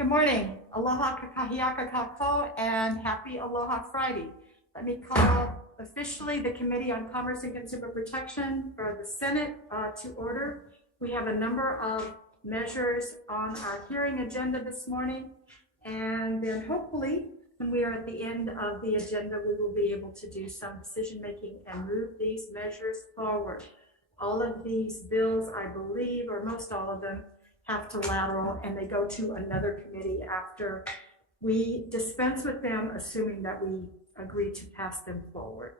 Good morning, aloha kakahiaka kako, and happy Aloha Friday. Let me call officially the Committee on Commerce and Consumer Protection for the Senate to order. We have a number of measures on our hearing agenda this morning, and then hopefully when we are at the end of the agenda, we will be able to do some decision making and move these measures forward. All of these bills, I believe, or most all of them, have to lateral and they go to another committee after we dispense with them, assuming that we agree to pass them forward.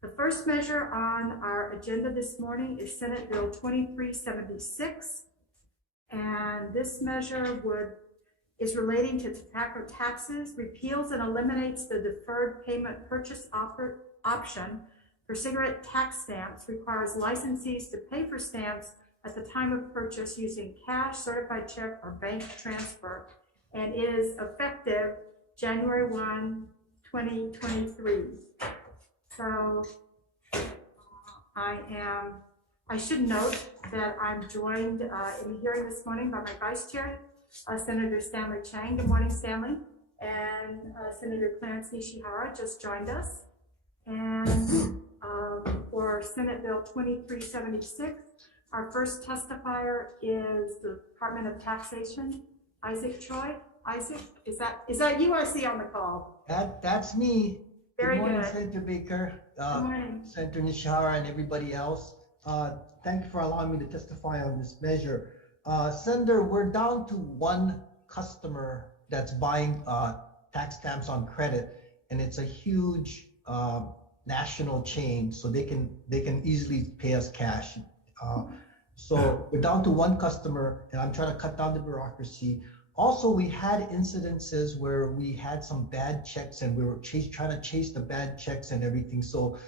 The first measure on our agenda this morning is Senate Bill 2376, and this measure is relating to tobacco taxes, repeals and eliminates the deferred payment purchase option for cigarette tax stamps, requires licensees to pay for stamps at the time of purchase using cash, certified check, or bank transfer, and is effective January 1, 2023. So I should note that I'm joined in the hearing this morning by my Vice Chair, Senator Stanley Chang. Good morning, Stanley. And Senator Clarence Nishihara just joined us. And for Senate Bill 2376, our first testifier is the Department of Taxation, Isaac Choi. Isaac, is that you I see on the call? That's me. Very good morning, good. Senator Baker, Good morning. Senator Nishihara, and everybody else. Thank you for allowing me to testify on this measure. Senator, we're down to one customer that's buying tax stamps on credit, and it's a huge national chain, so they can easily pay us cash. So we're down to one customer, and I'm trying to cut down the bureaucracy. Also, we had incidences where we had some bad checks, and we were trying to chase the bad checks and everything. So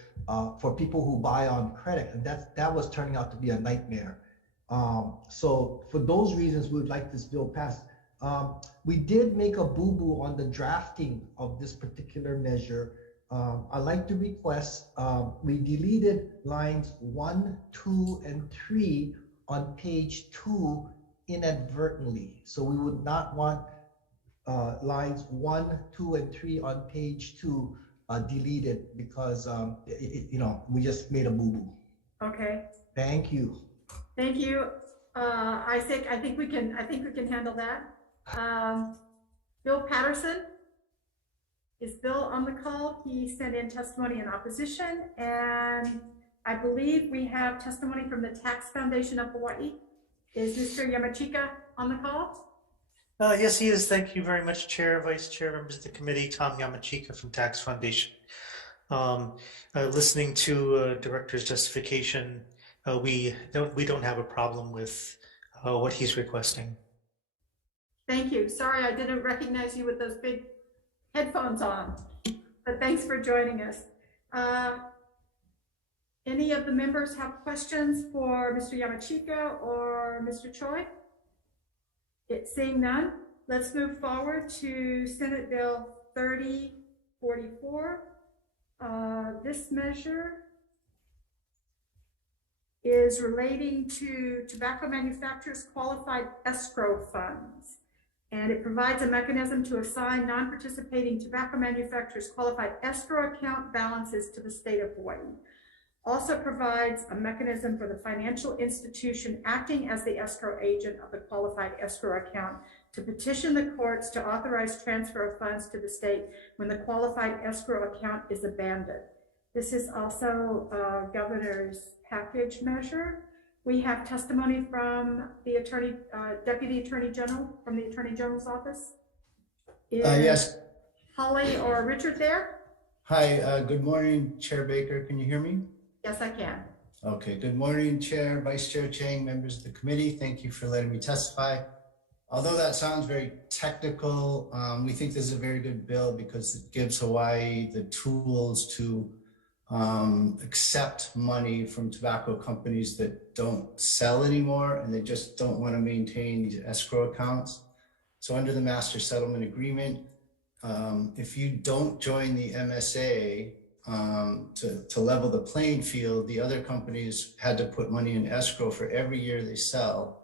for people who buy on credit, and that was turning out to be a nightmare. So for those reasons, we would like this bill passed. We did make a boo-boo on the drafting of this particular measure. I'd like to request, we deleted lines 1, 2, and 3 on page 2 inadvertently. So we would not want lines 1, 2, and 3 on page 2 deleted because we just made a boo-boo. Okay. Thank you. Thank you, Isaac. I think we can handle that. Bill Patterson. Is Bill on the call? He sent in testimony in opposition, and I believe we have testimony from the Tax Foundation of Hawaii. Is Mr. Yamachika on the call? Yes, he is. Thank you very much, Chair, Vice Chair, members of the committee. Tom Yamachika from Tax Foundation. Listening to Director's justification, we don't have a problem with what he's requesting. Thank you. Sorry, I didn't recognize you with those big headphones on, but thanks for joining us. Any of the members have questions for Mr. Yamachika or Mr. Choi? Seeing none, let's move forward to Senate Bill 3044. This measure is relating to tobacco manufacturers' qualified escrow funds. And it provides a mechanism to assign non-participating tobacco manufacturers qualified escrow account balances to the state of Hawaii. Also provides a mechanism for the financial institution acting as the escrow agent of the qualified escrow account to petition the courts to authorize transfer of funds to the state when the qualified escrow account is abandoned. This is also a governor's package measure. We have testimony from the Deputy Attorney General from the Attorney General's office. Yes. Holly or Richard there? Hi, good morning, Chair Baker. Can you hear me? Yes, I can. Okay, good morning, Chair, Vice Chair Chang, members of the committee. Thank you for letting me testify. Although that sounds very technical, we think this is a very good bill because it gives Hawaii the tools to accept money from tobacco companies that don't sell anymore and they just don't want to maintain these escrow accounts. So under the Master Settlement Agreement, if you don't join the MSA to level the playing field, the other companies had to put money in escrow for every year they sell.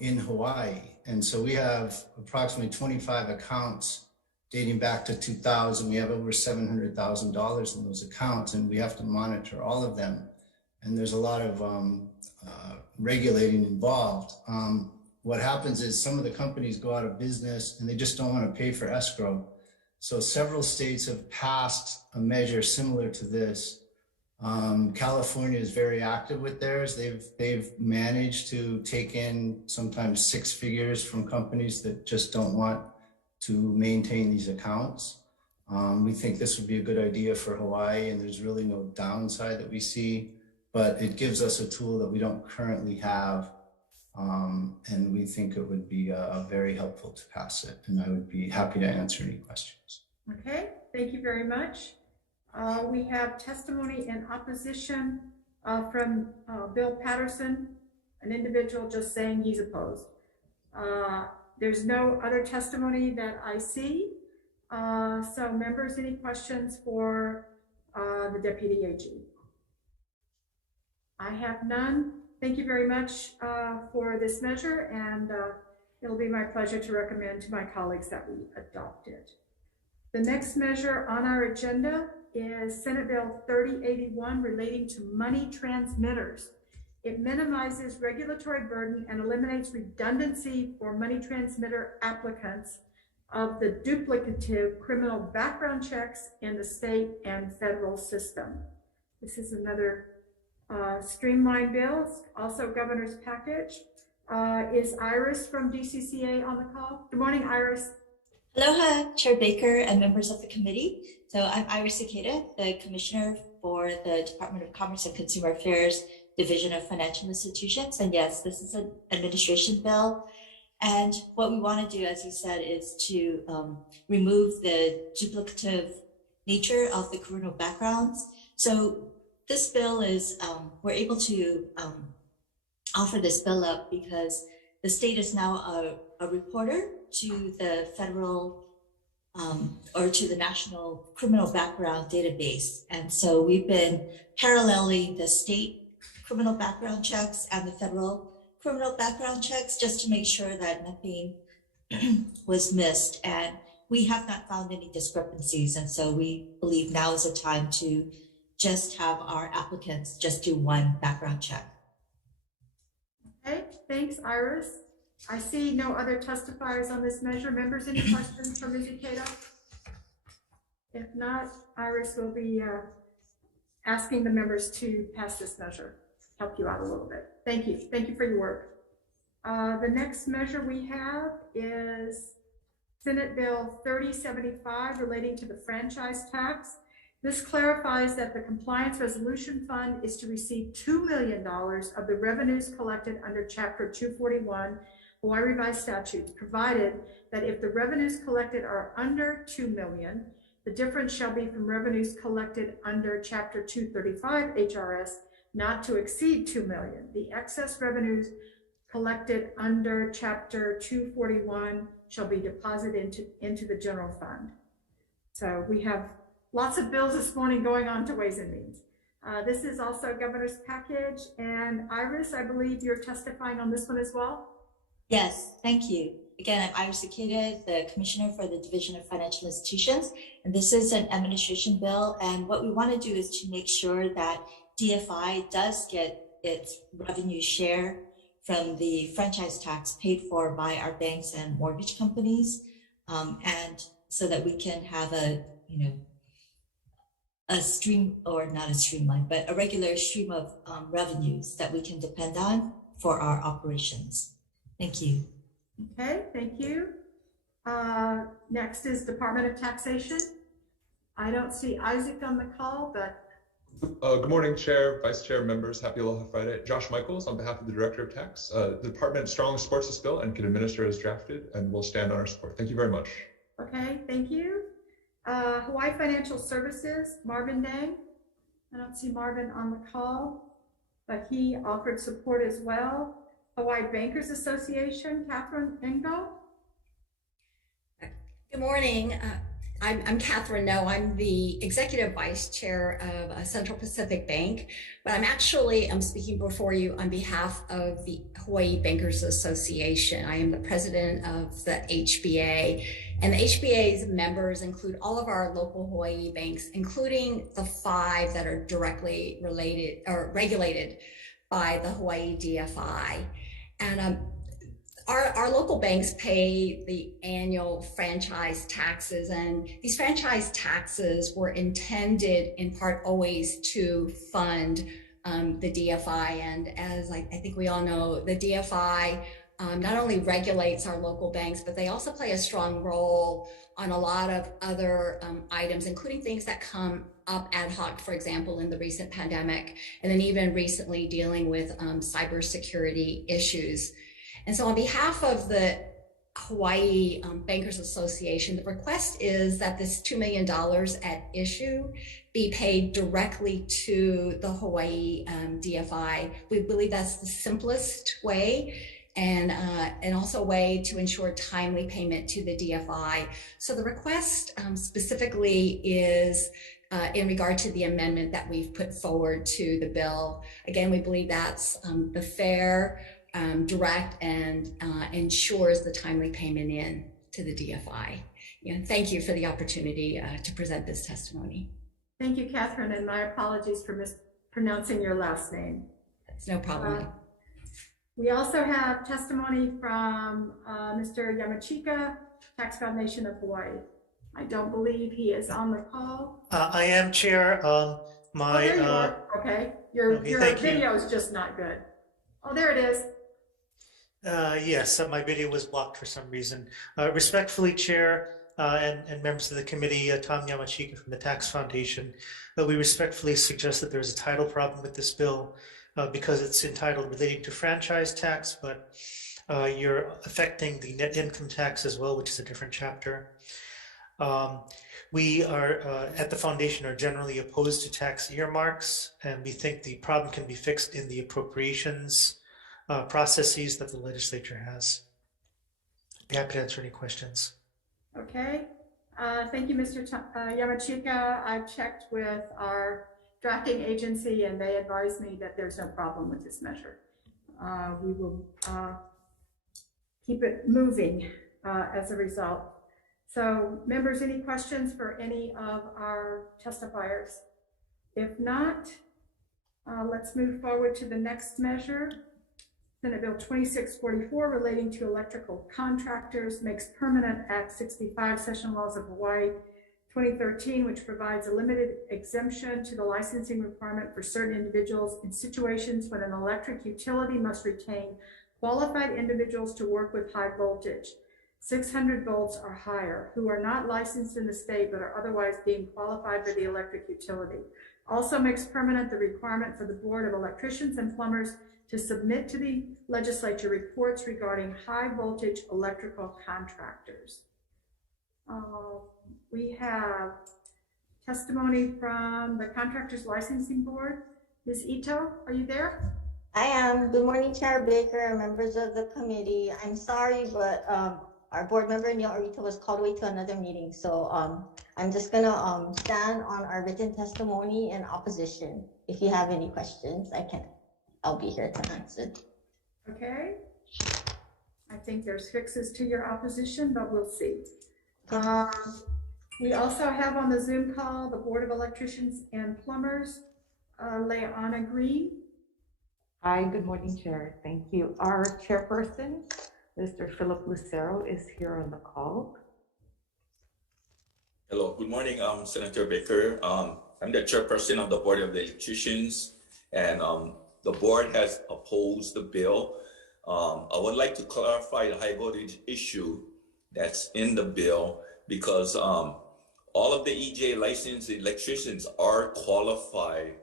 in Hawaii. And so we have approximately 25 accounts dating back to 2000. We have over $700,000 in those accounts, and we have to monitor all of them. And there's a lot of regulating involved. What happens is some of the companies go out of business and they just don't want to pay for escrow. So several states have passed a measure similar to this. California is very active with theirs. They've managed to take in sometimes 6 figures from companies that just don't want to maintain these accounts. We think this would be a good idea for Hawaii, and there's really no downside that we see, but it gives us a tool that we don't currently have. And we think it would be very helpful to pass it. And I would be happy to answer any questions. Okay, thank you very much. We have testimony in opposition from Bill Patterson, an individual just saying he's opposed. There's no other testimony that I see. So members, any questions for the Deputy AG? I have none. Thank you very much for this measure, and it'll be my pleasure to recommend to my colleagues that we adopt it. The next measure on our agenda is Senate Bill 3081 relating to money transmitters. It minimizes regulatory burden and eliminates redundancy for money transmitter applicants of the duplicative criminal background checks in the state and federal system. This is another streamlined bill, also governor's package. Is Iris from DCCA on the call? Good morning, Iris. Aloha, Chair Baker and members of the committee. So I'm Iris Ikeda, the Commissioner for the Department of Commerce and Consumer Affairs, Division of Financial Institutions. And yes, this is an administration bill. And what we want to do, as you said, is to remove the duplicative nature of the criminal backgrounds. So this bill is, we're able to offer this bill up because the state is now a reporter to the federal or to the National Criminal Background Database. And so we've been paralleling the state criminal background checks and the federal criminal background checks just to make sure that nothing was missed. And we have not found any discrepancies. And so we believe now is the time to just have our applicants just do one background check. Okay, thanks, Iris. I see no other testifiers on this measure. Members, any questions for Ms. Ikeda? If not, Iris will be asking the members to pass this measure, help you out a little bit. Thank you. Thank you for your work. The next measure we have is Senate Bill 3075 relating to the franchise tax. This clarifies that the Compliance Resolution Fund is to receive $2 million of the revenues collected under Chapter 241 Hawaii Revised Statutes, provided that if the revenues collected are under $2 million, the difference shall be from revenues collected under Chapter 235 HRS not to exceed $2 million. The excess revenues collected under Chapter 241 shall be deposited into the general fund. So we have lots of bills this morning going on to Ways and Means. This is also governor's package, and Iris, I believe you're testifying on this one as well. Yes, thank you. Again, I'm Iris Ikeda, the Commissioner for the Division of Financial Institutions, and this is an administration bill. And what we want to do is to make sure that DFI does get its revenue share from the franchise tax paid for by our banks and mortgage companies, and so that we can have a stream, or not a streamline, but a regular stream of revenues that we can depend on for our operations. Thank you. Okay, thank you. Next is Department of Taxation. I don't see Isaac on the call, but. Good morning, Chair, Vice Chair, members. Happy Aloha Friday. Josh Michaels on behalf of the Director of Tax. The Department strongly supports this bill and can administer as drafted, and will stand on our support. Thank you very much. Okay, thank you. Hawaii Financial Services, Marvin Dang. I don't see Marvin on the call, but he offered support as well. Hawaii Bankers Association, Catherine Engo. Good morning. I'm Catherine No. I'm the Executive Vice Chair of Central Pacific Bank, but I'm speaking before you on behalf of the Hawaii Bankers Association. I am the president of the HBA, and the HBA's members include all of our local Hawaii banks, including the 5 that are directly related or regulated by the Hawaii DFI. And our local banks pay the annual franchise taxes, and these franchise taxes were intended in part always to fund the DFI. And as I think we all know, the DFI not only regulates our local banks, but they also play a strong role on a lot of other items, including things that come up ad hoc, for example, in the recent pandemic, and then even recently dealing with cybersecurity issues. And so on behalf of the Hawaii Bankers Association, the request is that this $2 million at issue be paid directly to the Hawaii DFI. We believe that's the simplest way and also a way to ensure timely payment to the DFI. So the request specifically is in regard to the amendment that we've put forward to the bill. Again, we believe that's the fair, direct, and ensures the timely payment in to the DFI. Thank you for the opportunity to present this testimony. Thank you, Catherine, and my apologies for mispronouncing your last name. It's no problem. We also have testimony from Mr. Yamachika, Tax Foundation of Hawaii. I don't believe he is on the call. I am, Chair. There you are. Okay, your thank video is just not good. Oh, there it is. Yes, my video was blocked for some reason. Respectfully, Chair and members of the committee, Tom Yamachika from the Tax Foundation, we respectfully suggest that there's a title problem with this bill because it's entitled relating to franchise tax, but you're affecting the net income tax as well, which is a different chapter. We are at the foundation are generally opposed to tax earmarks, and we think the problem can be fixed in the appropriations processes that the legislature has. I'd be happy to answer any questions. Okay, thank you, Mr. Yamachika. I've checked with our drafting agency and they advised me that there's no problem with this measure. We will keep it moving as a result. So members, any questions for any of our testifiers? If not, let's move forward to the next measure. Senate Bill 2644 relating to electrical contractors makes permanent Act 65 Session Laws of Hawaii 2013, which provides a limited exemption to the licensing requirement for certain individuals in situations when an electric utility must retain qualified individuals to work with high voltage, 600 volts or higher, who are not licensed in the state but are otherwise deemed qualified by the electric utility. Also makes permanent the requirement for the Board of Electricians and Plumbers to submit to the legislature reports regarding high voltage electrical contractors. We have testimony from the Contractors Licensing Board. Ms. Ito, are you there? I am. Good morning, Chair Baker and members of the committee. I'm sorry, but our board member, Neil Arita, was called away to another meeting. So I'm just gonna stand on our written testimony in opposition. If you have any questions, I'll be here to answer. Okay. I think there's fixes to your opposition, but we'll see. We also have on the Zoom call the Board of Electricians and Plumbers, Leanna Green. Hi, good morning, Chair. Thank you. Our chairperson, Mr. Philip Lucero, is here on the call. Hello, good morning, Senator Baker. I'm the chairperson of the Board of the Electricians, and the board has opposed the bill. I would like to clarify the high voltage issue that's in the bill, because all of the EJ licensed electricians are qualified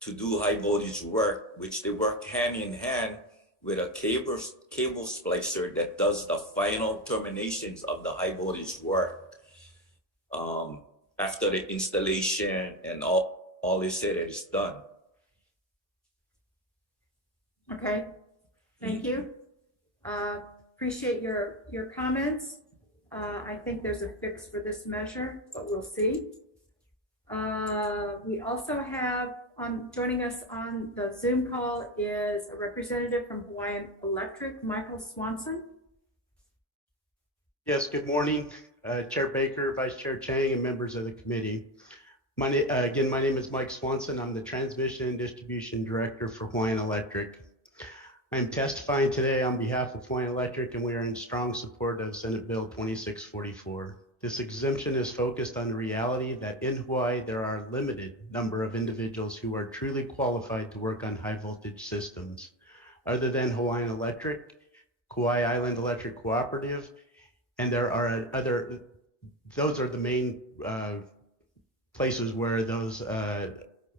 to do high voltage work, which they work hand in hand with a cable splicer that does the final terminations of the high voltage work after the installation and all is said and is done. Okay, thank you. Appreciate your comments. I think there's a fix for this measure, but we'll see. We also have joining us on the Zoom call is a representative from Hawaiian Electric, Michael Swanson. Yes, good morning, Chair Baker, Vice Chair Chang, and members of the committee. Again, my name is Mike Swanson. I'm the Transmission and Distribution Director for Hawaiian Electric. I am testifying today on behalf of Hawaiian Electric, and we are in strong support of Senate Bill 2644. This exemption is focused on the reality that in Hawaii, there are a limited number of individuals who are truly qualified to work on high voltage systems. Other than Hawaiian Electric, Kauai Island Electric Cooperative, and there are those are the main places where those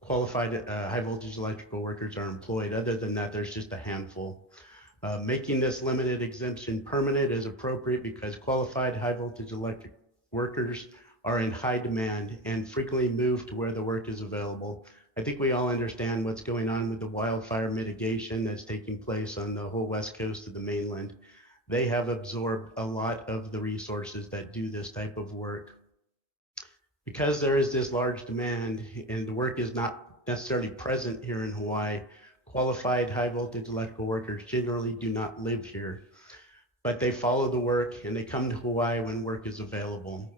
qualified high voltage electrical workers are employed. Other than that, there's just a handful. Making this limited exemption permanent is appropriate because qualified high voltage electric workers are in high demand and frequently move to where the work is available. I think we all understand what's going on with the wildfire mitigation that's taking place on the whole west coast of the mainland. They have absorbed a lot of the resources that do this type of work. Because there is this large demand and the work is not necessarily present here in Hawaii, qualified high voltage electrical workers generally do not live here, but they follow the work and they come to Hawaii when work is available.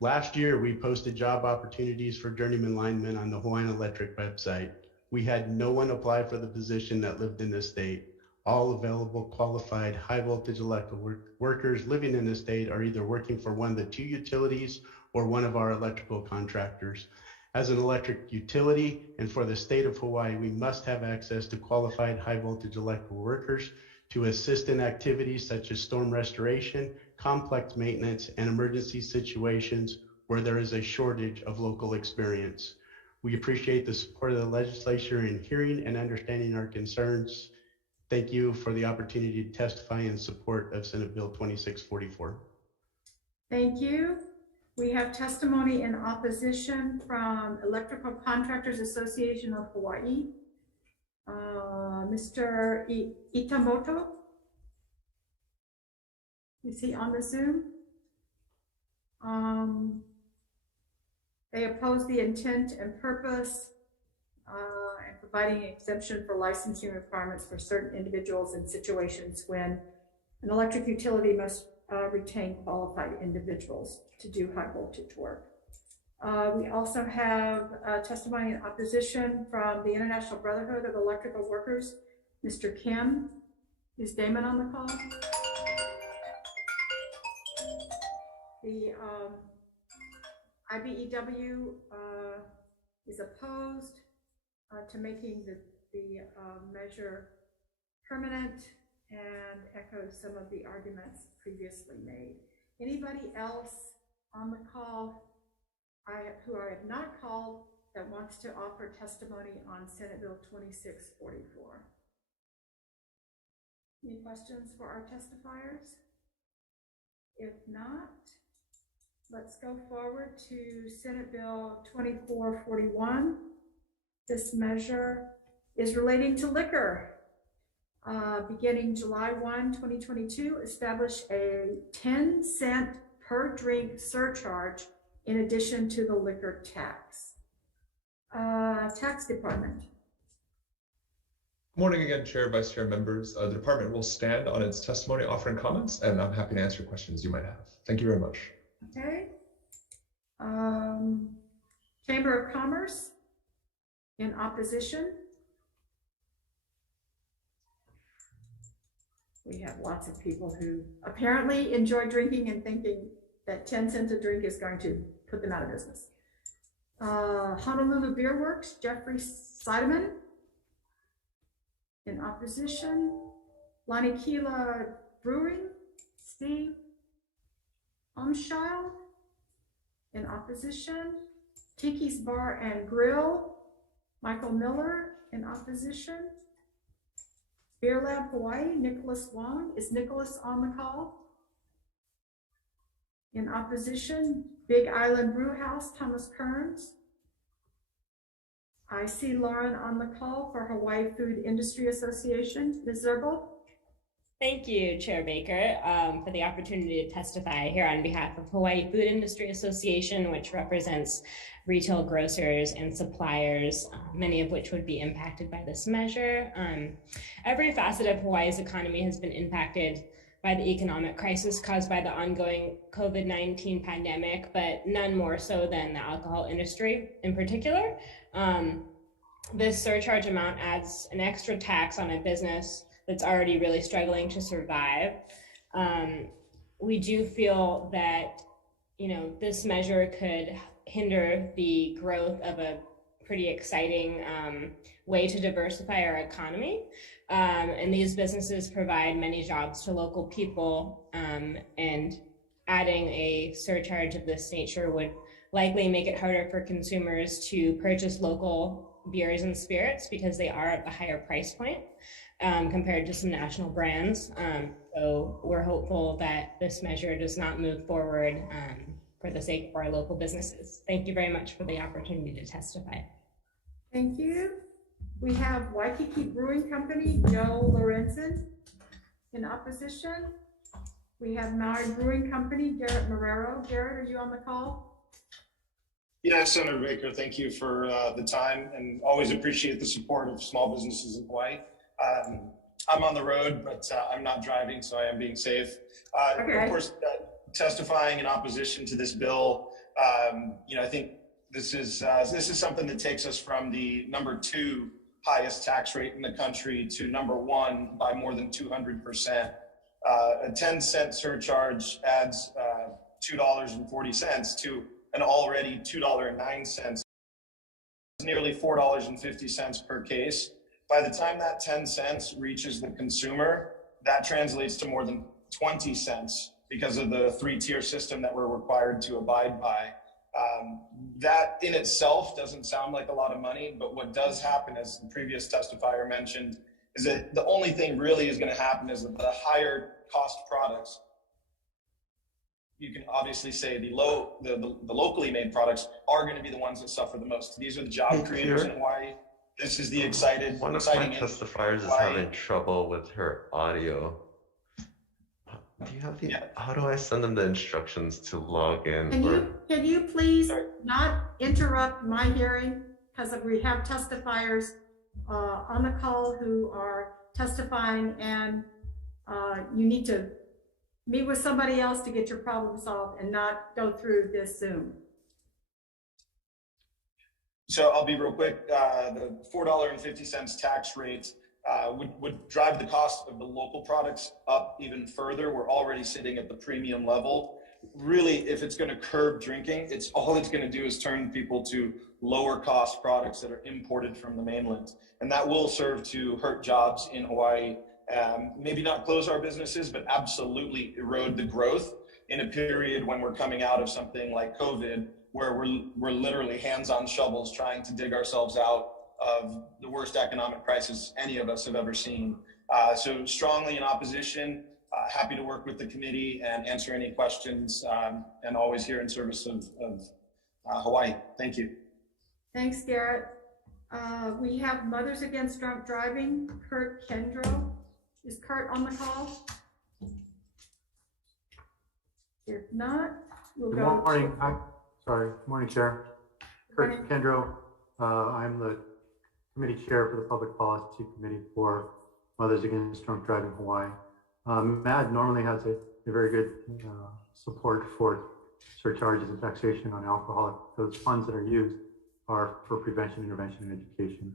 Last year, we posted job opportunities for journeyman linemen on the Hawaiian Electric website. We had no one apply for the position that lived in the state. All available qualified high voltage electrical workers living in the state are either working for one of the two utilities or one of our electrical contractors. As an electric utility and for the state of Hawaii, we must have access to qualified high voltage electrical workers to assist in activities such as storm restoration, complex maintenance, and emergency situations where there is a shortage of local experience. We appreciate the support of the legislature in hearing and understanding our concerns. Thank you for the opportunity to testify in support of Senate Bill 2644. Thank you. We have testimony in opposition from Electrical Contractors Association of Hawaii. Mr. Itamoto. Is he on the Zoom? They oppose the intent and purpose and providing an exemption for licensing requirements for certain individuals in situations when an electric utility must retain qualified individuals to do high voltage work. We also have testimony in opposition from the International Brotherhood of Electrical Workers, Mr. Kim. Is Damon on the call? The IBEW is opposed to making the measure permanent and echoes some of the arguments previously made. Anybody else on the call who I have not called that wants to offer testimony on Senate Bill 2644? Any questions for our testifiers? If not, let's go forward to Senate Bill 2441. This measure is relating to liquor. Beginning July 1, 2022, establish a 10-cent per drink surcharge in addition to the liquor tax. Tax Department. Good morning again, Chair, Vice Chair, members. The department will stand on its testimony offering comments, and I'm happy to answer questions you might have. Thank you very much. Okay. Chamber of Commerce in opposition. We have lots of people who apparently enjoy drinking and thinking that 10 cents a drink is going to put them out of business. Honolulu Beer Works, Jeffrey Seidemann in opposition. Laniakea Brewing, Steve Umschild in opposition. Tiki's Bar and Grill, Michael Miller in opposition. Beer Lab Hawaii, Nicholas Wong. Is Nicholas on the call? In opposition, Big Island Brew House, Thomas Kearns. I see Lauren on the call for Hawaii Food Industry Association. Ms. Zerble? Thank you, Chair Baker, for the opportunity to testify here on behalf of Hawaii Food Industry Association, which represents retail grocers and suppliers, many of which would be impacted by this measure. Every facet of Hawaii's economy has been impacted by the economic crisis caused by the ongoing COVID-19 pandemic, but none more so than the alcohol industry in particular. This surcharge amount adds an extra tax on a business that's already really struggling to survive. We do feel that, this measure could hinder the growth of a pretty exciting way to diversify our economy. And these businesses provide many jobs to local people, and adding a surcharge of this nature would likely make it harder for consumers to purchase local beers and spirits because they are at a higher price point compared to some national brands. So we're hopeful that this measure does not move forward for the sake of our local businesses. Thank you very much for the opportunity to testify. Thank you. We have Waikiki Brewing Company, Joe Lorenzen, in opposition. We have Maui Brewing Company, Garrett Marrero. Garrett, are you on the call? Yes, Senator Baker, thank you for the time, and always appreciate the support of small businesses in Hawaii. I'm on the road, but I'm not driving, so I am being safe. Okay. Of course, testifying in opposition to this bill, I think this is something that takes us from the #2 highest tax rate in the country to #1 by more than 200%. A 10-cent surcharge adds $2.40 to an already $2.09, nearly $4.50 per case. By the time that 10 cents reaches the consumer, that translates to more than 20 cents because of the 3-tier system that we're required to abide by. That in itself doesn't sound like a lot of money, but what does happen, as the previous testifier mentioned, is that the only thing really is going to happen is that the higher cost products, you can obviously say the locally made products are going to be the ones that suffer the most. These are the job creators in Hawaii. This is the exciting. One of my testifiers is having trouble with her audio. Do you have the? How do I send them the instructions to log in? Can you please not interrupt my hearing, because we have testifiers on the call who are testifying, and you need to meet with somebody else to get your problem solved and not go through this Zoom. So I'll be real quick. The $4.50 tax rate would drive the cost of the local products up even further. We're already sitting at the premium level. Really, if it's going to curb drinking, all it's going to do is turn people to lower cost products that are imported from the mainland. And that will serve to hurt jobs in Hawaii. Maybe not close our businesses, but absolutely erode the growth in a period when we're coming out of something like COVID, where we're literally hands on shovels trying to dig ourselves out of the worst economic crisis any of us have ever seen. So strongly in opposition, happy to work with the committee and answer any questions, and always here in service of Hawaii. Thank you. Thanks, Garrett. We have Mothers Against Drunk Driving, Kurt Kendro. Is Kurt on the call? If not, we'll go. Good morning. Good morning, Chair. Kurt Kendro. I'm the committee chair for the Public Policy Committee for Mothers Against Drunk Driving Hawaii. MAD normally has a very good support for surcharges and taxation on alcohol. Those funds that are used are for prevention, intervention, and education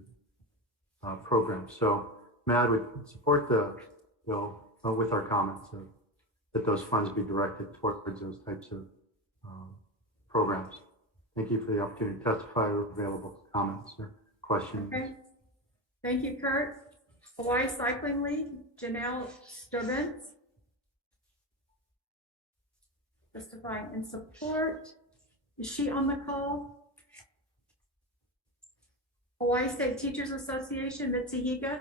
programs. So MAD would support the bill with our comments that those funds be directed towards those types of programs. Thank you for the opportunity to testify. We're available for comments or questions. Okay. Thank you, Kurt. Hawaii Cycling League, Janelle Stubbins. Testifying in support. Is she on the call? Hawaii State Teachers Association, Mitzi Higa.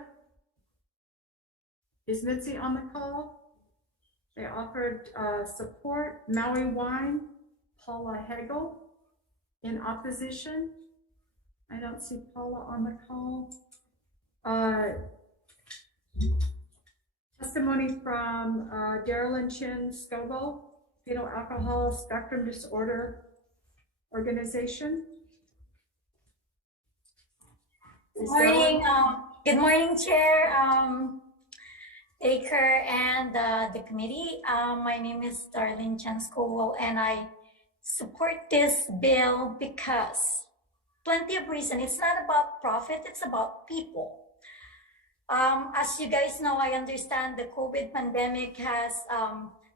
Is Mitzi on the call? They offered support. Maui Wine, Paula Hegel. In opposition, I don't see Paula on the call. Testimony from Darylyn Chin Scoville, Fetal Alcohol Spectrum Disorder Organization. Good morning, Chair Baker and the committee. My name is Darlene Chanskovo, and I support this bill because plenty of reasons. It's not about profit, it's about people. As you guys know, I understand the COVID pandemic has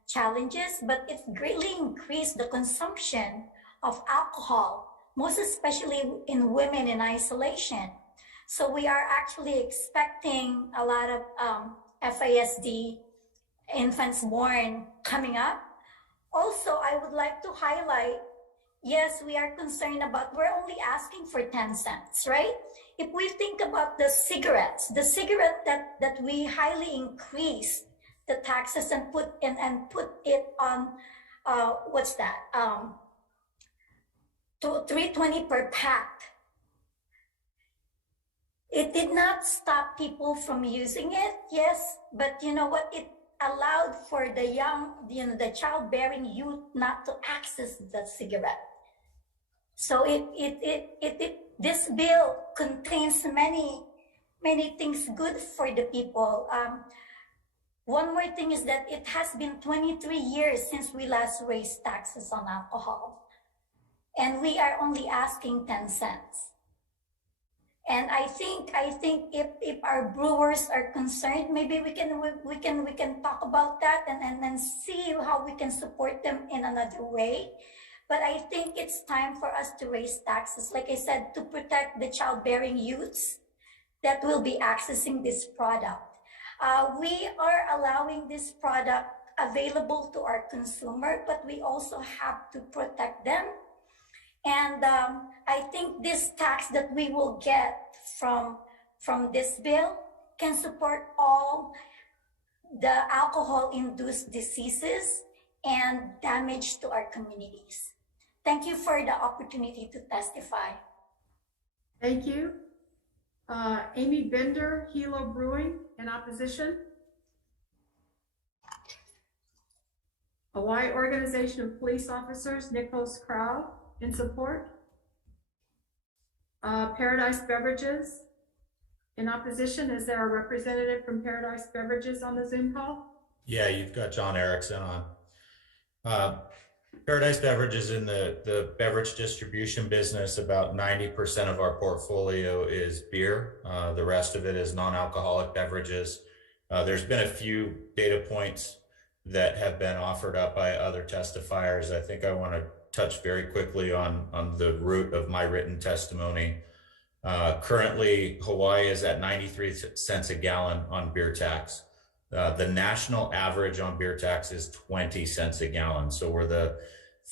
challenges, but it's greatly increased the consumption of alcohol, most especially in women in isolation. So we are actually expecting a lot of FASD infants born coming up. Also, I would like to highlight, yes, we are concerned about, we're only asking for 10 cents, right? If we think about the cigarettes that we highly increase the taxes and put it on, what's that? To $3.20 per pack. It did not stop people from using it, yes, but you know what? It allowed for the young, the childbearing youth not to access the cigarette. So this bill contains many things good for the people. One more thing is that it has been 23 years since we last raised taxes on alcohol, and we are only asking 10 cents. And I think if our brewers are concerned, maybe we can talk about that and then see how we can support them in another way. But I think it's time for us to raise taxes, like I said, to protect the childbearing youths that will be accessing this product. We are allowing this product available to our consumer, but we also have to protect them. And I think this tax that we will get from this bill can support all the alcohol-induced diseases and damage to our communities. Thank you for the opportunity to testify. Thank you. Amy Bender, Hilo Brewing, in opposition. Hawaii Organization of Police Officers, Nicholas Crow, in support. Paradise Beverages, in opposition. Is there a representative from Paradise Beverages on the Zoom call? Yeah, you've got John Erickson on. Paradise Beverages in the beverage distribution business. About 90% of our portfolio is beer. The rest of it is non-alcoholic beverages. There's been a few data points that have been offered up by other testifiers. I think I want to touch very quickly on the root of my written testimony. Currently, Hawaii is at 93 cents a gallon on beer tax. The national average on beer tax is 20 cents a gallon. So we're the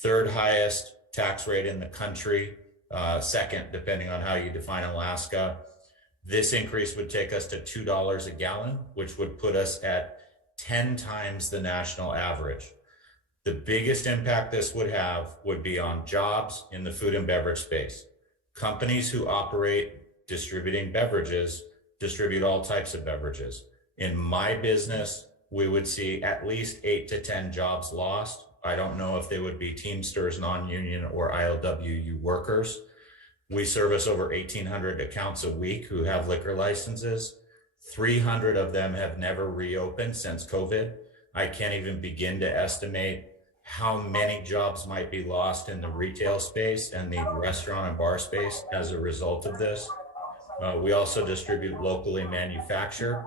third highest tax rate in the country, second, depending on how you define Alaska. This increase would take us to $2 a gallon, which would put us at 10 times the national average. The biggest impact this would have would be on jobs in the food and beverage space. Companies who operate distributing beverages distribute all types of beverages. In my business, we would see at least 8 to 10 jobs lost. I don't know if they would be Teamsters, non-union, or ILWU workers. We service over 1,800 accounts a week who have liquor licenses. 300 of them have never reopened since COVID. I can't even begin to estimate how many jobs might be lost in the retail space and the restaurant and bar space as a result of this. We also distribute locally manufactured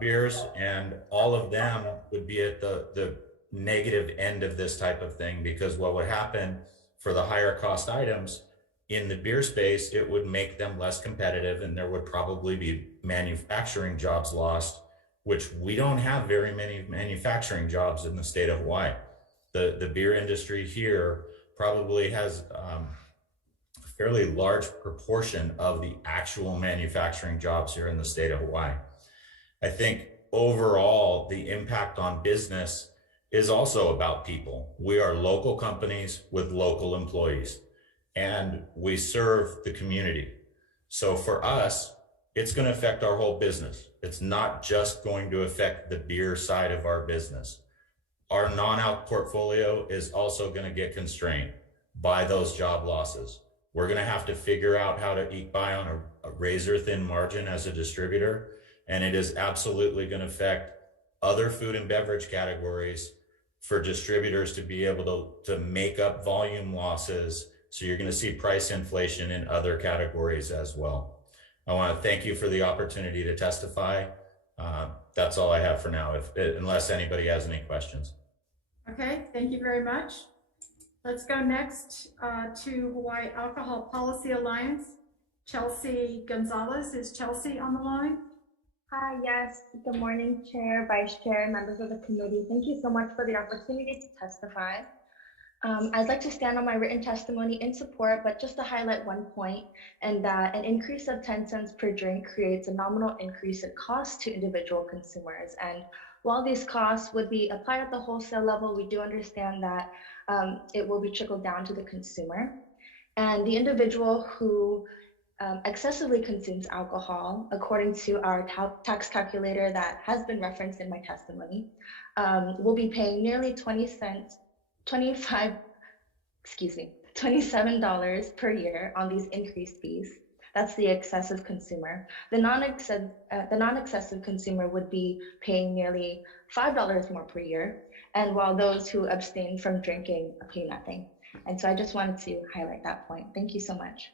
beers, and all of them would be at the negative end of this type of thing, because what would happen for the higher cost items in the beer space, it would make them less competitive, and there would probably be manufacturing jobs lost, which we don't have very many manufacturing jobs in the state of Hawaii. The beer industry here probably has a fairly large proportion of the actual manufacturing jobs here in the state of Hawaii. I think overall, the impact on business is also about people. We are local companies with local employees, and we serve the community. So for us, it's going to affect our whole business. It's not just going to affect the beer side of our business. Our non-alc portfolio is also going to get constrained by those job losses. We're going to have to figure out how to eke by on a razor thin margin as a distributor. And it is absolutely going to affect other food and beverage categories for distributors to be able to make up volume losses. So you're going to see price inflation in other categories as well. I want to thank you for the opportunity to testify. That's all I have for now, unless anybody has any questions. Okay, thank you very much. Let's go next to Hawaii Alcohol Policy Alliance. Chelsea Gonzalez. Is Chelsea on the line? Hi, yes. Good morning, Chair, Vice Chair, members of the committee. Thank you so much for the opportunity to testify. I'd like to stand on my written testimony in support, but just to highlight one point, and that an increase of 10 cents per drink creates a nominal increase in cost to individual consumers. And while these costs would be applied at the wholesale level, we do understand that it will be trickled down to the consumer. And the individual who excessively consumes alcohol, according to our tax calculator that has been referenced in my testimony, will be paying nearly $27 per year on these increased fees. That's the excessive consumer. The non-excessive consumer would be paying nearly $5 more per year, and while those who abstain from drinking pay nothing. And so I just wanted to highlight that point. Thank you so much.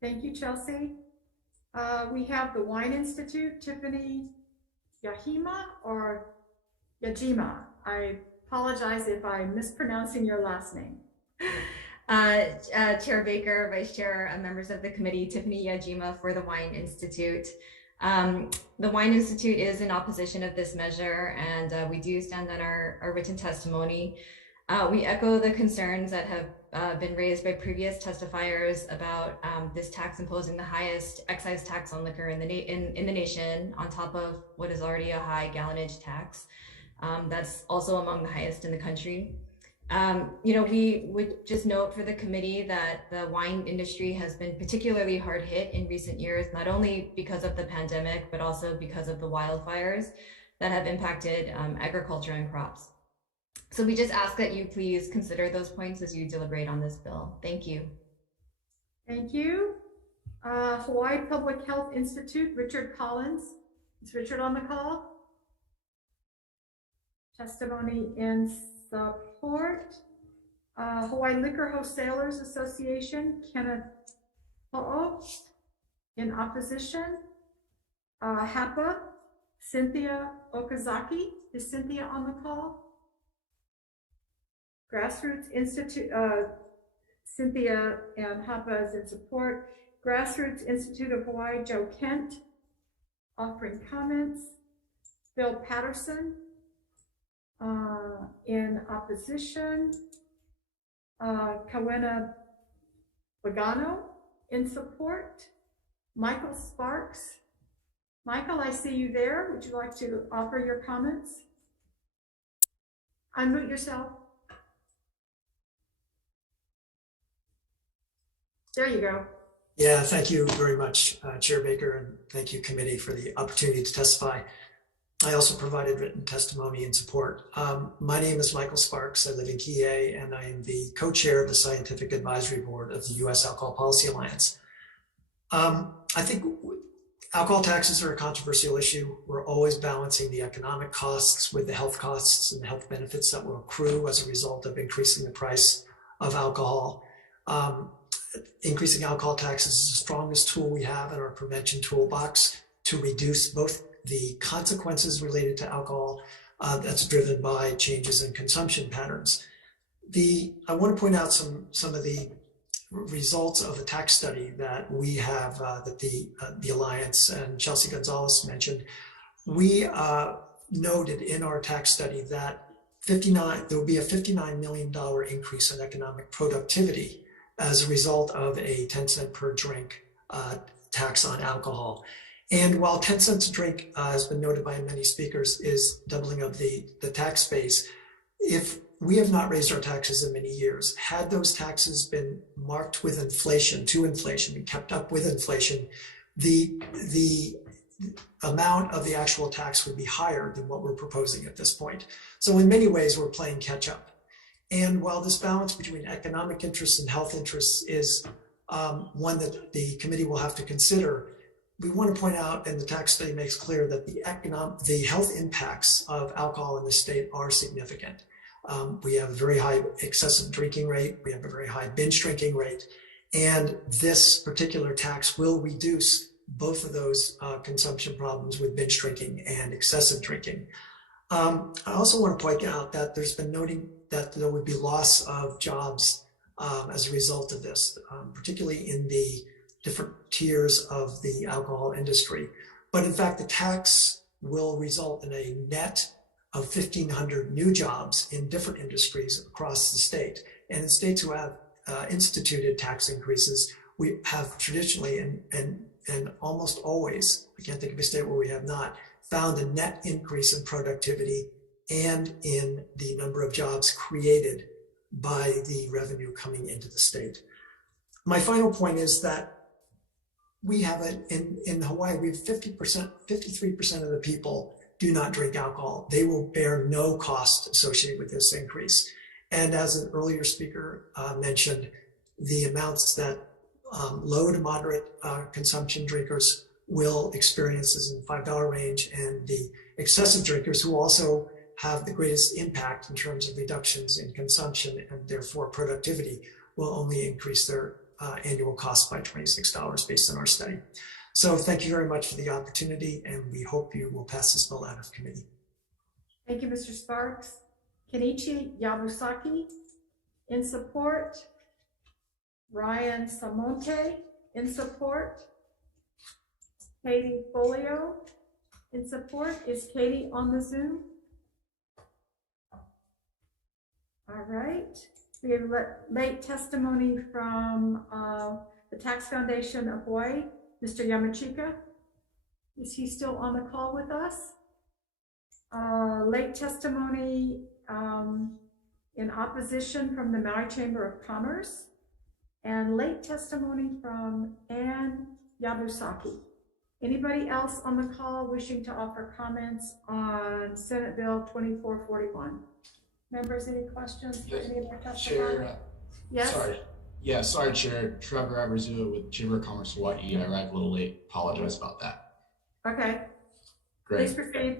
Thank you, Chelsea. We have the Wine Institute, Tiffany Yajima or Yajima. I apologize if I'm mispronouncing your last name. Chair Baker, Vice Chair, members of the committee, Tiffany Yajima for the Wine Institute. The Wine Institute is in opposition of this measure, and we do stand on our written testimony. We echo the concerns that have been raised by previous testifiers about this tax imposing the highest excise tax on liquor in the nation, on top of what is already a high gallonage tax. That's also among the highest in the country. We would just note for the committee that the wine industry has been particularly hard hit in recent years, not only because of the pandemic, but also because of the wildfires that have impacted agriculture and crops. So we just ask that you please consider those points as you deliberate on this bill. Thank you. Thank you. Hawaii Public Health Institute, Richard Collins. Is Richard on the call? Testimony in support. Hawaii Liquor Wholesalers Association, Kenneth Ho'o. In opposition. HAPA, Cynthia Okazaki. Is Cynthia on the call? Grassroots Institute, Cynthia and HAPA is in support. Grassroots Institute of Hawaii, Joe Kent, offering comments. Bill Patterson, in opposition. Kawena Bagano, in support. Michael Sparks. Michael, I see you there. Would you like to offer your comments? Unmute yourself. There you go. Yeah, thank you very much, Chair Baker, and thank you, committee, for the opportunity to testify. I also provided written testimony in support. My name is Michael Sparks. I live in Kihei, and I am the co-chair of the Scientific Advisory Board of the U.S. Alcohol Policy Alliance. I think alcohol taxes are a controversial issue. We're always balancing the economic costs with the health costs and the health benefits that will accrue as a result of increasing the price of alcohol. Increasing alcohol taxes is the strongest tool we have in our prevention toolbox to reduce both the consequences related to alcohol that's driven by changes in consumption patterns. I want to point out some of the results of a tax study that we have that the Alliance and Chelsea Gonzalez mentioned. We noted in our tax study that there will be a $59 million increase in economic productivity as a result of a 10 cent per drink tax on alcohol. And while 10 cents a drink has been noted by many speakers is doubling of the tax base, if we have not raised our taxes in many years, had those taxes been marked with inflation, and kept up with inflation, the amount of the actual tax would be higher than what we're proposing at this point. So in many ways, we're playing catch up. And while this balance between economic interests and health interests is one that the committee will have to consider, we want to point out, and the tax study makes clear, that the health impacts of alcohol in the state are significant. We have a very high excessive drinking rate. We have a very high binge drinking rate. And this particular tax will reduce both of those consumption problems with binge drinking and excessive drinking. I also want to point out that there's been noting that there would be loss of jobs as a result of this, particularly in the different tiers of the alcohol industry. But in fact, the tax will result in a net of 1,500 new jobs in different industries across the state. And in states who have instituted tax increases, we have traditionally and almost always, I can't think of a state where we have not, found a net increase in productivity and in the number of jobs created by the revenue coming into the state. My final point is that we have in Hawaii, we have 53% of the people do not drink alcohol. They will bear no cost associated with this increase. And as an earlier speaker mentioned, the amounts that low to moderate consumption drinkers will experience is in the $5 range, and the excessive drinkers, who also have the greatest impact in terms of reductions in consumption and therefore productivity, will only increase their annual cost by $26 based on our study. So thank you very much for the opportunity, and we hope you will pass this bill out of committee. Thank you, Mr. Sparks. Kenichi Yabusaki, in support. Ryan Samonte, in support. Katie Folio, in support. Is Katie on the Zoom? All right. We have late testimony from the Tax Foundation of Hawaii, Mr. Yamachika. Is he still on the call with us? Late testimony in opposition from the Maui Chamber of Commerce, and late testimony from Ann Yabusaki. Anybody else on the call wishing to offer comments on Senate Bill 2441? Members, any questions? Yes. Any of our testimony? Chair, yes? Sorry. Yeah, sorry, Chair. Trevor Aberzua with Chamber of Commerce Hawaii. I arrived a little late. Apologize about that. Okay. Great. Please proceed.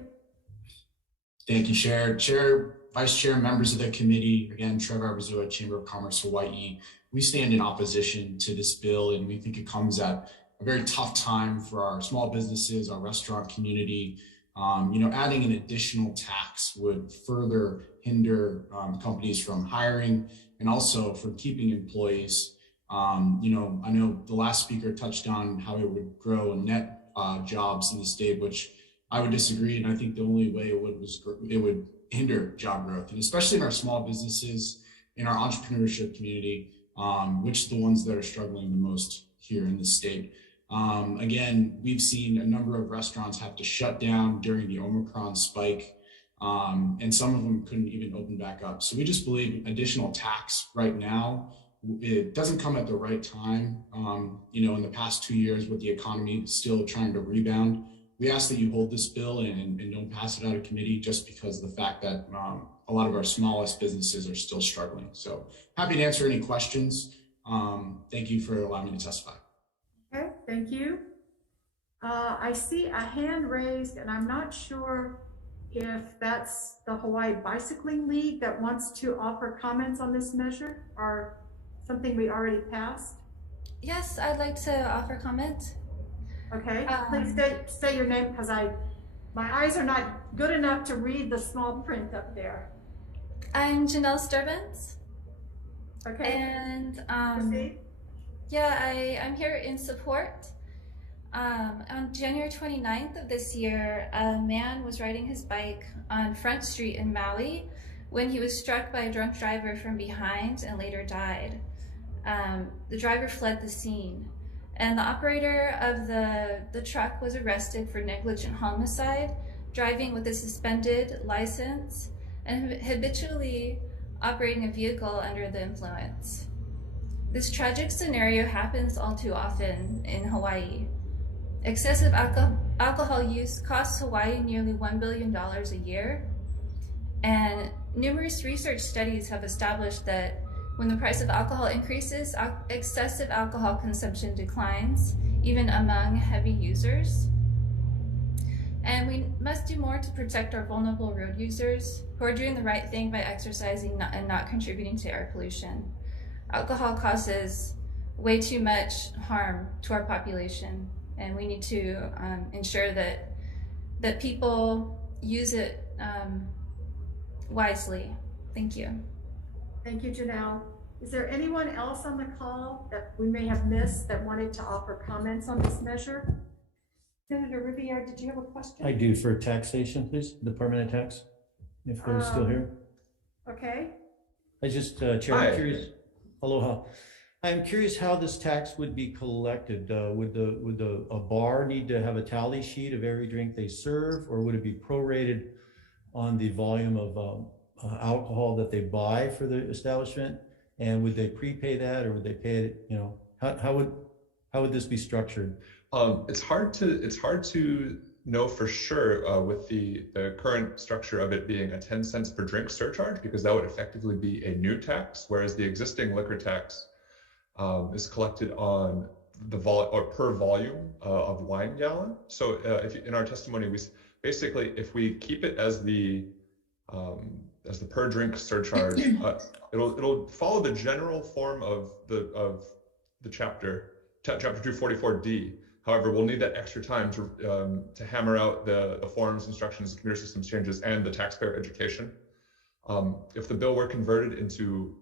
Thank you, Chair. Chair, Vice Chair, members of the committee, again, Trevor Aberzua, Chamber of Commerce Hawaii. We stand in opposition to this bill, and we think it comes at a very tough time for our small businesses, our restaurant community. Adding an additional tax would further hinder companies from hiring and also from keeping employees. I know the last speaker touched on how it would grow net jobs in the state, which I would disagree. And I think the only way it would hinder job growth, and especially in our small businesses, in our entrepreneurship community, which are the ones that are struggling the most here in the state. Again, we've seen a number of restaurants have to shut down during the Omicron spike, and some of them couldn't even open back up. So we just believe additional tax right now, it doesn't come at the right time. In the past 2 years with the economy still trying to rebound, we ask that you hold this bill and don't pass it out of committee just because of the fact that a lot of our smallest businesses are still struggling. So happy to answer any questions. Thank you for allowing me to testify. Okay, thank you. I see a hand raised, and I'm not sure if that's the Hawaii Bicycling League that wants to offer comments on this measure or something we already passed. Yes, I'd like to offer comment. Okay, please say your name, because my eyes are not good enough to read the small print up there. I'm Janelle Sturbins. Okay. And proceed. Yeah, I'm here in support. On January 29th of this year, a man was riding his bike on Front Street in Maui when he was struck by a drunk driver from behind and later died. The driver fled the scene, and the operator of the truck was arrested for negligent homicide, driving with a suspended license, and habitually operating a vehicle under the influence. This tragic scenario happens all too often in Hawaii. Excessive alcohol use costs Hawaii nearly $1 billion a year. And numerous research studies have established that when the price of alcohol increases, excessive alcohol consumption declines, even among heavy users. And we must do more to protect our vulnerable road users who are doing the right thing by exercising and not contributing to air pollution. Alcohol causes way too much harm to our population, and we need to ensure that people use it wisely. Thank you. Thank you, Janelle. Is there anyone else on the call that we may have missed that wanted to offer comments on this measure? Senator Riviere, did you have a question? I do, for taxation, please, Department of Tax, if they're still here. Okay. I just, Chair, I'm curious, aloha. I'm curious how this tax would be collected. Would a bar need to have a tally sheet of every drink they serve, or would it be prorated on the volume of alcohol that they buy for the establishment? And would they prepay that, or would they pay it, you know, how would this be structured? It's hard to know for sure with the current structure of it being a 10 cents per drink surcharge, because that would effectively be a new tax, whereas the existing liquor tax is collected on the per volume of wine gallon. So in our testimony, we basically, if we keep it as the per drink surcharge, it'll follow the general form of the chapter 244D. However, we'll need that extra time to hammer out the forms, instructions, computer systems changes, and the taxpayer education. If the bill were converted into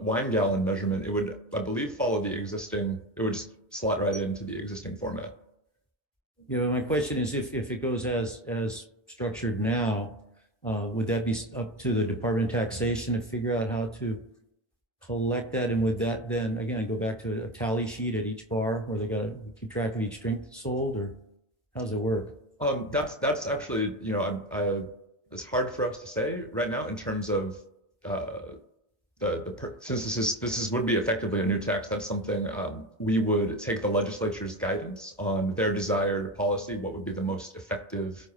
wine gallon measurement, it would, I believe, follow the existing, it would just slot right into the existing format. You know, my question is, if it goes as structured now, would that be up to the Department of Taxation to figure out how to collect that? And would that then, again, go back to a tally sheet at each bar where they got to keep track of each drink sold, or how does it work? That's actually, you know, it's hard for us to say right now in terms of since this would be effectively a new tax. That's something we would take the legislature's guidance on their desired policy, what would be the most effective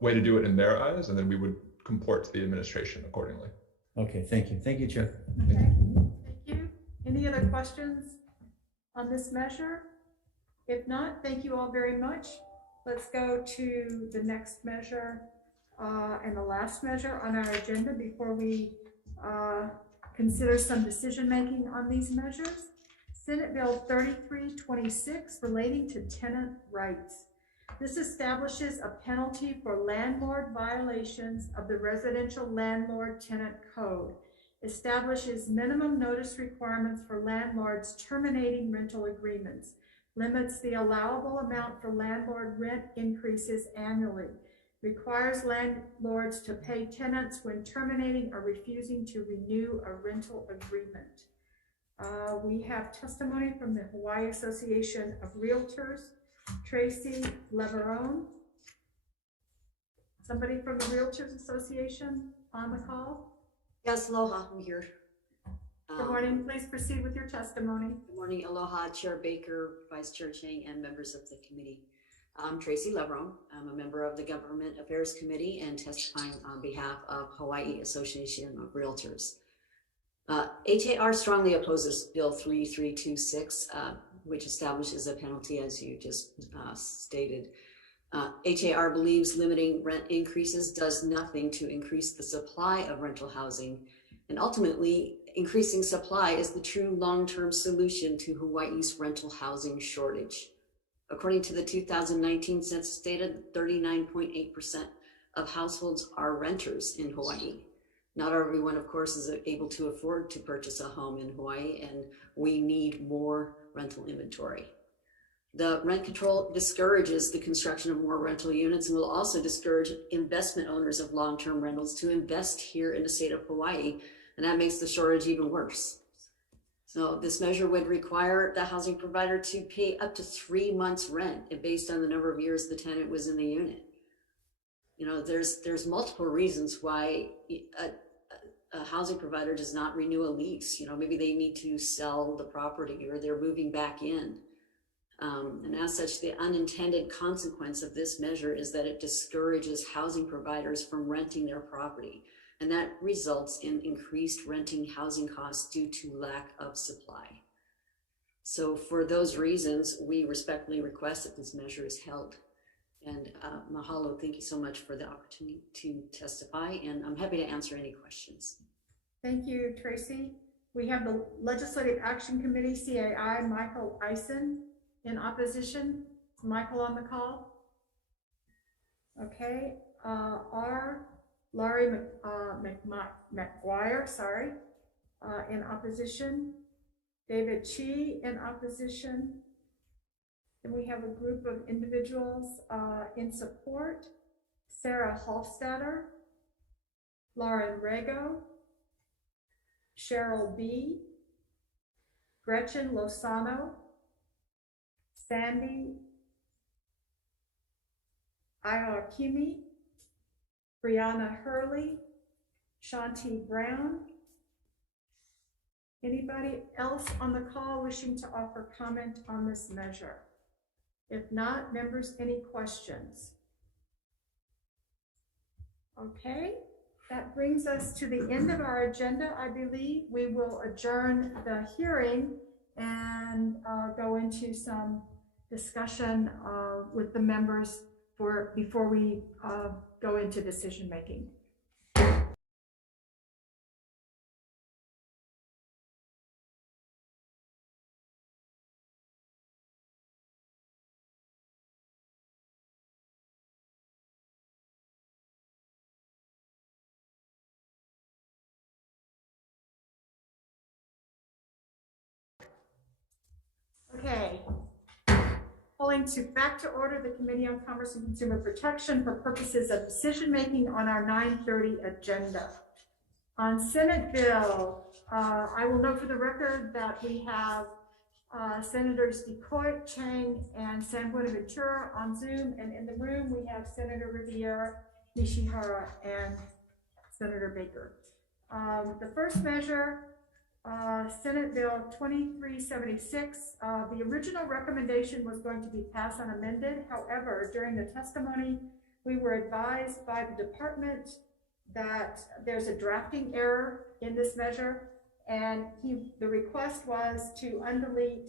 way to do it in their eyes, and then we would comport to the administration accordingly. Okay, thank you. Thank you, Chair. Okay, thank you. Any other questions on this measure? If not, thank you all very much. Let's go to the next measure and the last measure on our agenda before we consider some decision-making on these measures. Senate Bill 3326 relating to tenant rights. This establishes a penalty for landlord violations of the Residential Landlord-Tenant Code, establishes minimum notice requirements for landlords terminating rental agreements, limits the allowable amount for landlord rent increases annually, requires landlords to pay tenants when terminating or refusing to renew a rental agreement. We have testimony from the Hawaii Association of Realtors, Tracy Leverone. Somebody from the Realtors Association on the call? Yes, aloha, I'm here. Good morning, please proceed with your testimony. Good morning, aloha, Chair Baker, Vice Chair Chang, and members of the committee. I'm Tracy Leverone. I'm a member of the Government Affairs Committee and testifying on behalf of Hawaii Association of Realtors. HAR strongly opposes Bill 3326, which establishes a penalty, as you just stated. HAR believes limiting rent increases does nothing to increase the supply of rental housing, and ultimately increasing supply is the true long-term solution to Hawaii's rental housing shortage. According to the 2019 census data, 39.8% of households are renters in Hawaii. Not everyone, of course, is able to afford to purchase a home in Hawaii, and we need more rental inventory. The rent control discourages the construction of more rental units and will also discourage investment owners of long-term rentals to invest here in the state of Hawaii, and that makes the shortage even worse. So this measure would require the housing provider to pay up to 3 months rent based on the number of years the tenant was in the unit. You know, there's multiple reasons why a housing provider does not renew a lease. You know, maybe they need to sell the property or they're moving back in. And as such, the unintended consequence of this measure is that it discourages housing providers from renting their property. And that results in increased renting housing costs due to lack of supply. So for those reasons, we respectfully request that this measure is held. And mahalo, thank you so much for the opportunity to testify, and I'm happy to answer any questions. Thank you, Tracy. We have the Legislative Action Committee, CAI, Michael Eisen in opposition. Michael on the call. Okay, Laurie McGuire, sorry, in opposition. David Chi in opposition. Then we have a group of individuals in support. Sarah Hofstadter, Lauren Rego, Cheryl B, Gretchen Lozano, Sandy Iwakimi, Brianna Hurley, Shanti Brown. Anybody else on the call wishing to offer comment on this measure? If not, members, any questions? Okay, that brings us to the end of our agenda. I believe we will adjourn the hearing and go into some discussion with the members before we go into decision making. Okay, calling back to order the Committee on Commerce and Consumer Protection for purposes of decision making on our 9:30 agenda. On Senate bill, I will note for the record that we have Senators Decoit, Chang, and San Buenaventura on Zoom, and in the room we have Senator Riviera, Nishihara, and Senator Baker. The first measure, Senate Bill 2376, the original recommendation was going to be passed unamended. However, during the testimony, we were advised by the department that there's a drafting error in this measure, and the request was to undelete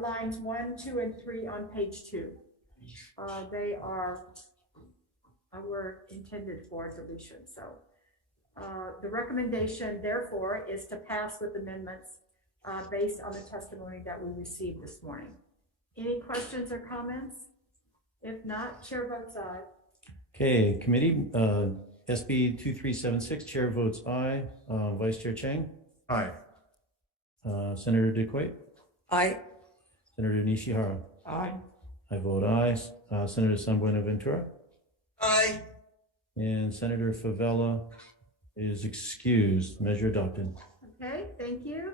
lines 1, 2, and 3 on page 2. They were intended for deletion, so. The recommendation, therefore, is to pass with amendments based on the testimony that we received this morning. Any questions or comments? If not, chair votes aye. Okay, committee, SB 2376, chair votes aye. Vice Chair Chang? Aye. Senator Decoit? Aye. Senator Nishihara? Aye. I vote aye. Senator San Buenaventura? Aye. And Senator Favela is excused. Measure adopted. Okay, thank you.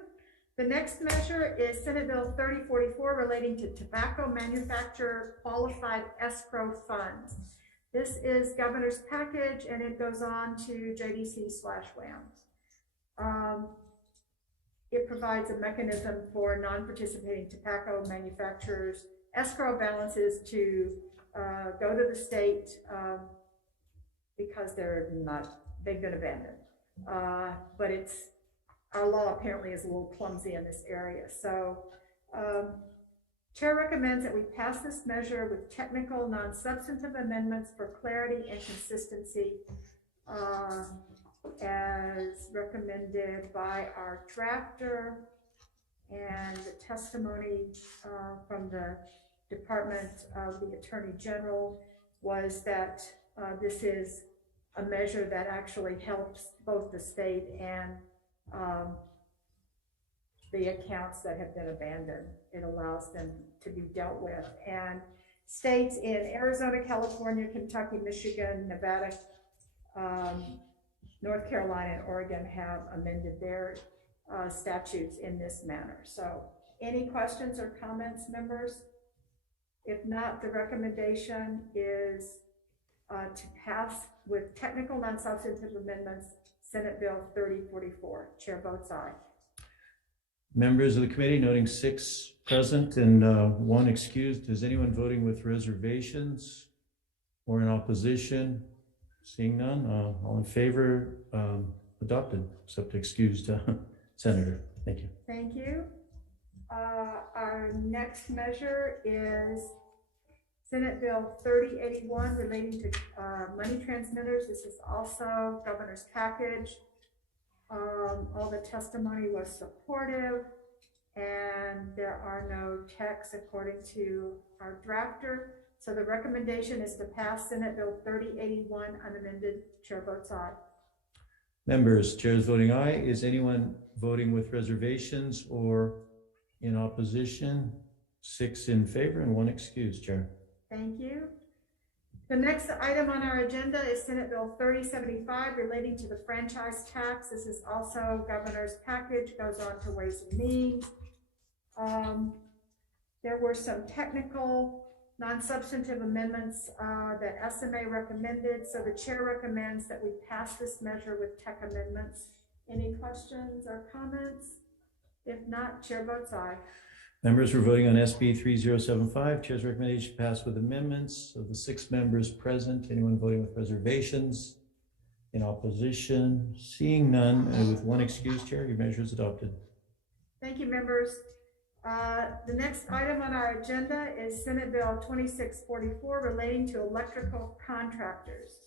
The next measure is Senate Bill 3044 relating to tobacco manufacturer qualified escrow funds. This is governor's package and it goes on to JDC/WAMs. It provides a mechanism for non-participating tobacco manufacturers escrow balances to go to the state because they've been abandoned. But our law apparently is a little clumsy in this area. So Chair recommends that we pass this measure with technical non-substantive amendments for clarity and consistency as recommended by our drafter, and the testimony from the Department of the Attorney General was that this is a measure that actually helps both the state and the accounts that have been abandoned. It allows them to be dealt with. And states in Arizona, California, Kentucky, Michigan, Nevada, North Carolina, and Oregon have amended their statutes in this manner. So any questions or comments, members? If not, the recommendation is to pass with technical non-substantive amendments, Senate Bill 3044. Chair votes aye. Members of the committee, noting 6 present and 1 excused. Is anyone voting with reservations or in opposition? Seeing none, all in favor, adopted, except excused senator. Thank you. Thank you. Our next measure is Senate Bill 3081 relating to money transmitters. This is also governor's package. All the testimony was supportive, and there are no texts according to our drafter. So the recommendation is to pass Senate Bill 3081 unamended. Chair votes aye. Members, chair is voting aye. Is anyone voting with reservations or in opposition? 6 in favor and 1 excused, Chair. Thank you. The next item on our agenda is Senate Bill 3075 relating to the franchise tax. This is also governor's package, goes on to Ways and Means. There were some technical, non-substantive amendments that SMA recommended. So the chair recommends that we pass this measure with tech amendments. Any questions or comments? If not, chair votes aye. Members, we're voting on SB 3075. Chair's recommendation to pass with amendments. Of the 6 members present, anyone voting with reservations? In opposition? Seeing none, with 1 excused, Chair, your measure is adopted. Thank you, members. The next item on our agenda is Senate Bill 2644 relating to electrical contractors.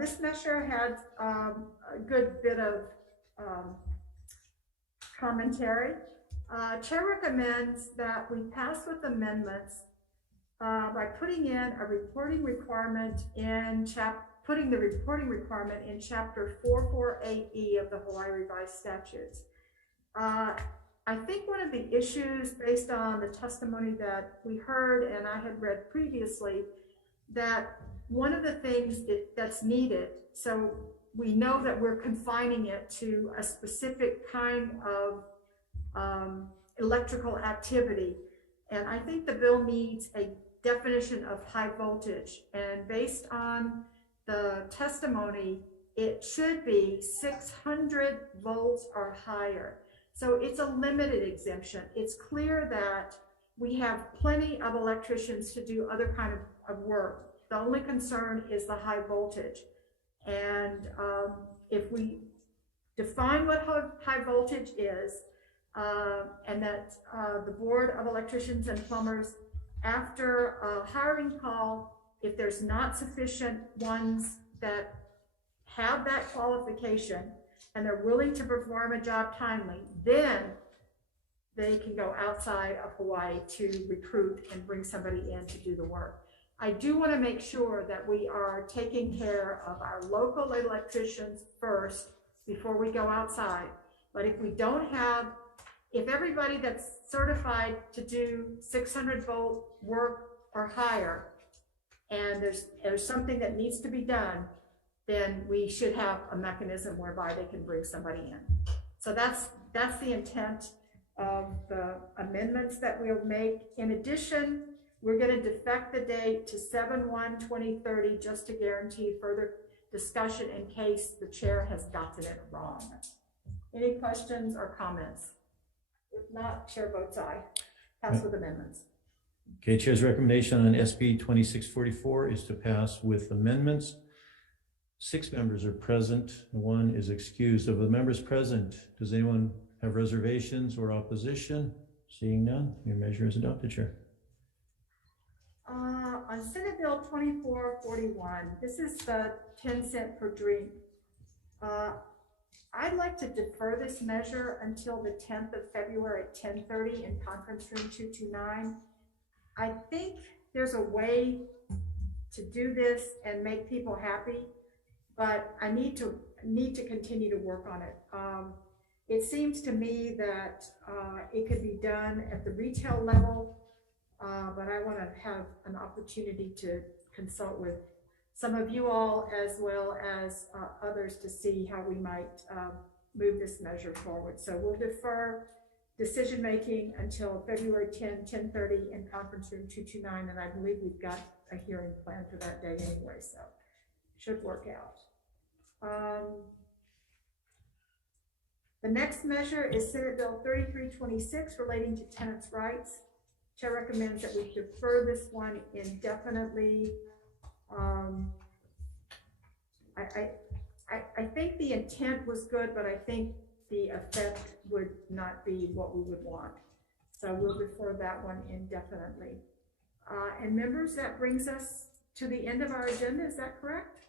This measure had a good bit of commentary. Chair recommends that we pass with amendments by putting in a reporting requirement in putting the reporting requirement in Chapter 448E of the Hawaii Revised Statutes. I think one of the issues, based on the testimony that we heard and I had read previously, that one of the things that's needed, so we know that we're confining it to a specific kind of electrical activity. And I think the bill needs a definition of high voltage. And based on the testimony, it should be 600 volts or higher. So it's a limited exemption. It's clear that we have plenty of electricians to do other kind of work. The only concern is the high voltage. And if we define what high voltage is, and that the Board of Electricians and Plumbers, after a hiring call, if there's not sufficient ones that have that qualification and they're willing to perform a job timely, then they can go outside of Hawaii to recruit and bring somebody in to do the work. I do want to make sure that we are taking care of our local electricians first before we go outside. But if we don't have, if everybody that's certified to do 600 volt work or higher, and there's something that needs to be done, then we should have a mechanism whereby they can bring somebody in. So that's the intent of the amendments that we'll make. In addition, we're going to defect the date to 7/1/2030 just to guarantee further discussion in case the chair has gotten it wrong. Any questions or comments? If not, chair votes aye. Pass with amendments. Okay, chair's recommendation on SB 2644 is to pass with amendments. 6 members are present, 1 is excused. Of the members present, does anyone have reservations or opposition? Seeing none, your measure is adopted, Chair. On Senate Bill 2441, this is the 10 cent per drink. I'd like to defer this measure until the 10th of February at 10:30 in conference room 229. I think there's a way to do this and make people happy, but I need to continue to work on it. It seems to me that it could be done at the retail level, but I want to have an opportunity to consult with some of you all as well as others to see how we might move this measure forward. So we'll defer decision-making until February 10, 10:30 in conference room 229, and I believe we've got a hearing planned for that day anyway, so it should work out. The next measure is Senate Bill 3326 relating to tenants' rights. Chair recommends that we defer this one indefinitely. I think the intent was good, but I think the effect would not be what we would want. So we'll defer that one indefinitely. And members, that brings us to the end of our agenda. Is that correct?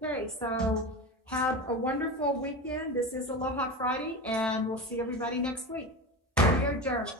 Okay, so have a wonderful weekend. This is Aloha Friday, and we'll see everybody next week. We are adjourned.